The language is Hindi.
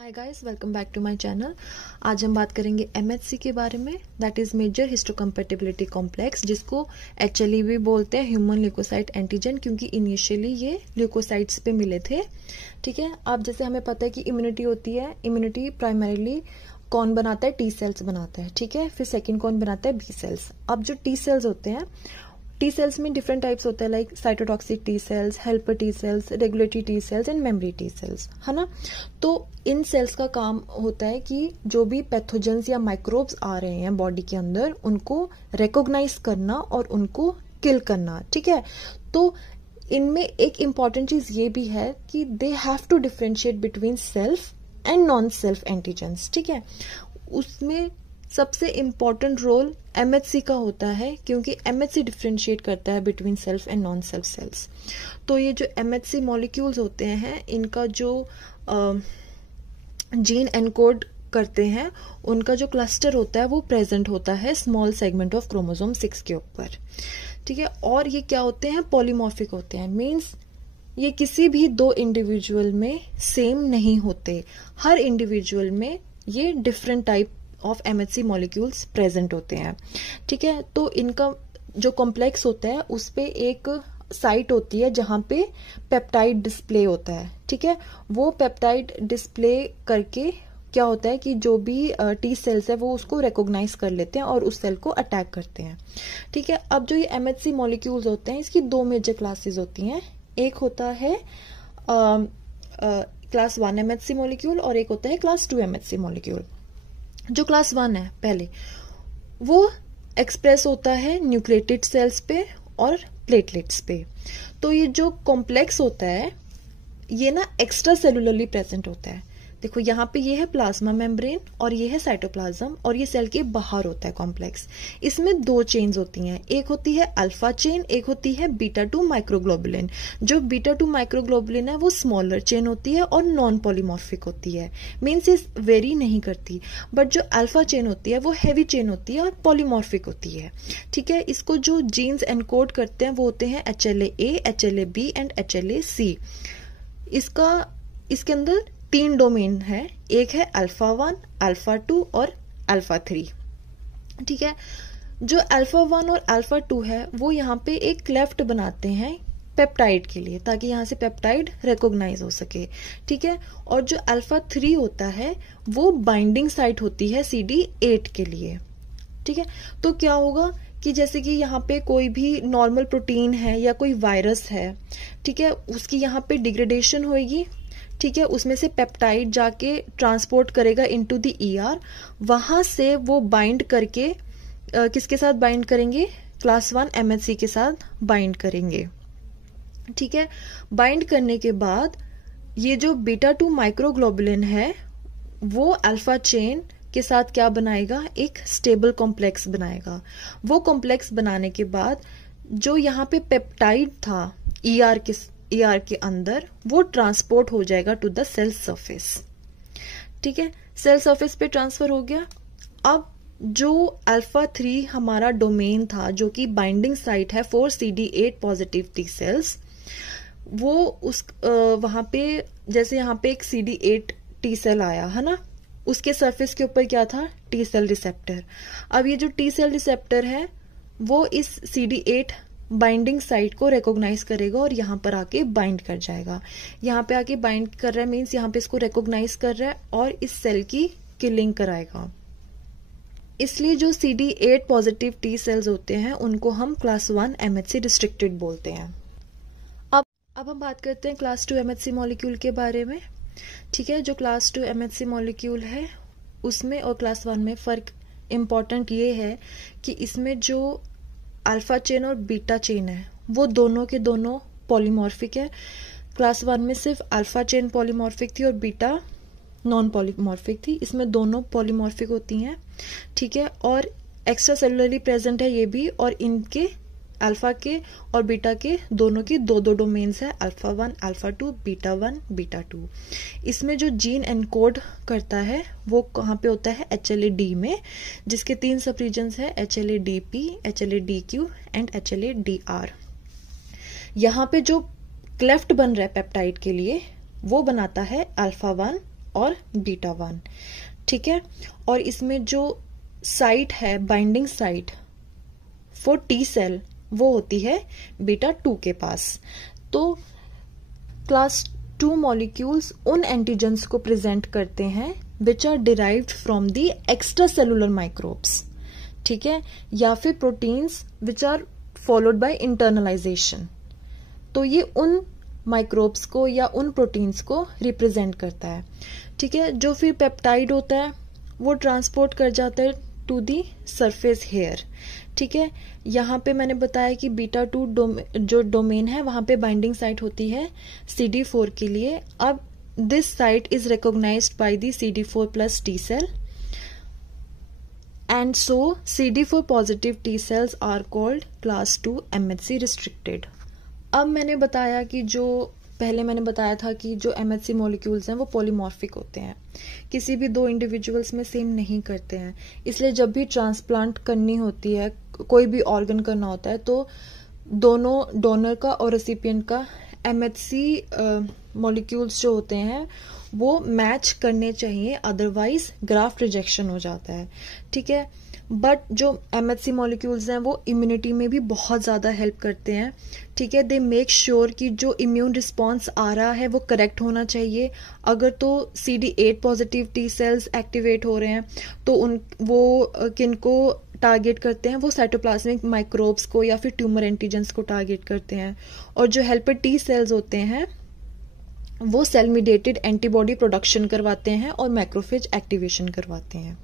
Hi guys, welcome back to my channel. आज हम बात करेंगे एमएचसी के बारे में, that is major histocompatibility complex, जिसको एचएलई भी बोलते हैं, ह्यूमन ल्यूकोसाइट एंटीजन, क्योंकि इनिशियली ये ल्यूकोसाइट्स पे मिले थे। ठीक है, अब जैसे हमें पता है कि इम्यूनिटी होती है, इम्यूनिटी प्राइमरीली कौन बनाता है? टी सेल्स बनाता है। ठीक है, फिर सेकेंड कौन बनाता है? B cells. अब जो टी सेल्स होते हैं, टी सेल्स में डिफरेंट टाइप्स होते हैं, like cytotoxic T cells, helper T cells, regulatory T cells and memory T cells, है ना। तो इन सेल्स का काम होता है कि जो भी पैथोजेंस या माइक्रोब्स आ रहे हैं बॉडी के अंदर, उनको रिकॉग्नाइज करना और उनको किल करना। ठीक है, तो इनमें एक इम्पॉर्टेंट चीज ये भी है कि they have to differentiate between self and non self antigens. ठीक है, उसमें सबसे इम्पॉर्टेंट रोल एमएचसी का होता है, क्योंकि एमएचसी डिफरेंशिएट करता है between self and non self cells. तो ये जो एमएचसी मॉलिक्यूल्स होते हैं, इनका जो जीन एनकोड करते हैं, उनका जो क्लस्टर होता है वो प्रेजेंट होता है स्मॉल सेगमेंट ऑफ क्रोमोसोम 6 के ऊपर। ठीक है, और ये क्या होते हैं? पॉलीमॉर्फिक होते हैं। मीन्स ये किसी भी दो इंडिविजुअल में सेम नहीं होते, हर इंडिविजुअल में ये different type of MHC molecules present होते हैं। ठीक है, तो इनका जो कॉम्प्लेक्स होता है उस पे एक साइट होती है जहां पे पेप्टाइड डिस्प्ले होता है। ठीक है, वो पेप्टाइड डिस्प्ले करके क्या होता है कि जो भी टी सेल्स है वो उसको रिकॉग्नाइज कर लेते हैं और उस सेल को अटैक करते हैं। ठीक है, अब जो ये एमएचसी मॉलिक्यूल्स होते हैं, इसकी दो मेजर क्लासेस होती हैं। एक होता है क्लास 1 एमएचसी मॉलिक्यूल और एक होता है क्लास 2 एमएचसी मॉलिक्यूल। जो क्लास 1 है पहले, वो एक्सप्रेस होता है न्यूक्लिएटेड सेल्स पे और प्लेटलेट्स पे। तो ये जो कॉम्प्लेक्स होता है ये ना एक्स्ट्रा सेलुलरली प्रेजेंट होता है। देखो यहाँ पे ये है प्लाज्मा मेम्ब्रेन और ये है साइटोप्लाज्म, और ये सेल के बाहर होता है कॉम्प्लेक्स। इसमें दो चेन्स होती हैं, एक होती है अल्फा चेन, एक होती है बीटा 2 माइक्रोग्लोबुलिन। जो बीटा 2 माइक्रोग्लोबुलिन है वो स्मॉलर चेन होती है और नॉन पॉलीमॉर्फिक होती है, मीन्स इस वेरी नहीं करती। बट जो अल्फा चेन होती है वो हैवी चेन होती है और पॉलीमॉर्फिक होती है। ठीक है, इसको जो जीन्स एनकोड करते हैं वो होते हैं HLA-A, HLA-B एंड HLA-C। इसके अंदर 3 डोमेन है, एक है अल्फा 1, अल्फा 2 और अल्फा 3। ठीक है, जो अल्फा 1 और अल्फा 2 है वो यहाँ पे एक क्लेफ्ट बनाते हैं पेप्टाइड के लिए, ताकि यहाँ से पेप्टाइड रिकॉग्नाइज हो सके। ठीक है, और जो अल्फा 3 होता है वो बाइंडिंग साइट होती है CD8 के लिए। ठीक है, तो क्या होगा कि जैसे कि यहाँ पे कोई भी नॉर्मल प्रोटीन है या कोई वायरस है, ठीक है, उसकी यहाँ पे डिग्रेडेशन होगी। ठीक है, उसमें से पेप्टाइड जाके ट्रांसपोर्ट करेगा इनटू द ER, वहां से वो बाइंड करके किसके साथ बाइंड करेंगे? क्लास 1 एमएचसी के साथ बाइंड करेंगे। ठीक है, बाइंड करने के बाद ये जो बीटा 2 माइक्रोग्लोबुलिन है वो अल्फा चेन के साथ क्या बनाएगा? एक स्टेबल कॉम्प्लेक्स बनाएगा। वो कॉम्प्लेक्स बनाने के बाद जो यहाँ पे पेप्टाइड था ER के अंदर, वो ट्रांसपोर्ट हो जाएगा टू द सेल सरफेस। ठीक है, सेल सरफेस पे ट्रांसफर हो गया। अब जो अल्फा 3 हमारा डोमेन था, जो कि बाइंडिंग साइट है for CD8 positive T cells, वो वहां पे जैसे यहाँ पे एक CD8 टी सेल आया है ना, उसके सरफेस के ऊपर क्या था? T cell receptor. अब ये जो टी सेल रिसेप्टर है वो इस CD8 बाइंडिंग साइट को रिकॉग्नाइज करेगा और यहाँ पर आके बाइंड कर जाएगा। यहाँ पे आके बाइंड कर रहा है, मीन्स यहाँ पे इसको रिकॉग्नाइज कर रहा है और इस सेल की किलिंग कराएगा। इसलिए जो CD8 पॉजिटिव टी सेल्स होते हैं उनको हम क्लास 1 एमएचसी रिस्ट्रिक्टेड बोलते हैं। अब हम बात करते हैं क्लास 2 एमएचसी मॉलिक्यूल के बारे में। ठीक है, जो क्लास 2 एमएचसी मॉलिक्यूल है उसमें और क्लास 1 में फर्क इम्पॉर्टेंट ये है कि इसमें जो अल्फा चेन और बीटा चेन है वो दोनों के दोनों पॉलीमॉर्फिक है। क्लास 1 में सिर्फ अल्फा चेन पॉलीमॉर्फिक थी और बीटा नॉन पॉलीमॉर्फिक थी, इसमें दोनों पॉलीमॉर्फिक होती हैं। ठीक है, और एक्स्ट्रा सेलुलरली प्रेजेंट है ये भी, और इनके अल्फा के और बीटा के दोनों की दो डोमेन्स है, अल्फा 1, अल्फा 2, बीटा 1, बीटा 2। इसमें जो जीन एनकोड करता है वो कहाँ पे होता है? HLA-D में, जिसके 3 सब रीजन्स है, HLA-DP, HLA-DQ एंड HLA-DR। यहाँ पे जो क्लेफ्ट बन रहा है पेप्टाइड के लिए वो बनाता है अल्फा 1 और बीटा 1, ठीक है। और इसमें जो साइट है, binding site for T cell, वो होती है बीटा 2 के पास। तो क्लास 2 मॉलिक्यूल्स उन एंटीजेंस को प्रेजेंट करते हैं which are derived from the extracellular microbes, ठीक है, या फिर proteins which are followed by internalization. तो ये उन माइक्रोब्स को या उन प्रोटीन्स को रिप्रेजेंट करता है, ठीक है। जो फिर पेप्टाइड होता है वो ट्रांसपोर्ट कर जाता है टू दी सरफेस हेयर, ठीक है। यहाँ पे मैंने बताया कि बीटा 2 जो डोमेन है वहां पे बाइंडिंग साइट होती है CD4 के लिए। अब this site is recognized by the CD4+ T cell, and so CD4 positive T cells are called class 2 MHC restricted। अब मैंने बताया कि पहले मैंने बताया था कि जो MHC मॉलिक्यूल्स हैं वो पॉलीमॉर्फिक होते हैं, किसी भी दो इंडिविजुअल्स में सेम नहीं करते हैं। इसलिए जब भी ट्रांसप्लांट करनी होती है, कोई भी ऑर्गन करना होता है, तो दोनों डोनर का और रेसिपिएंट का MHC मॉलिक्यूल्स जो होते हैं वो मैच करने चाहिए, अदरवाइज ग्राफ्ट रिजेक्शन हो जाता है, ठीक है। बट जो MHC मॉलिक्यूल्स हैं वो इम्यूनिटी में भी बहुत ज़्यादा हेल्प करते हैं, ठीक है। दे मेक श्योर कि जो इम्यून रिस्पॉन्स आ रहा है वो करेक्ट होना चाहिए। अगर तो CD8 positive T cells activate हो रहे हैं तो वो किनको टारगेट करते हैं, वो साइटोप्लाज्मिक माइक्रोब्स को या फिर ट्यूमर एंटीजेंस को टारगेट करते हैं। और जो हेल्पर T सेल्स होते हैं वो सेल मीडिएटेड एंटीबॉडी प्रोडक्शन करवाते हैं और मैक्रोफेज एक्टिवेशन करवाते हैं।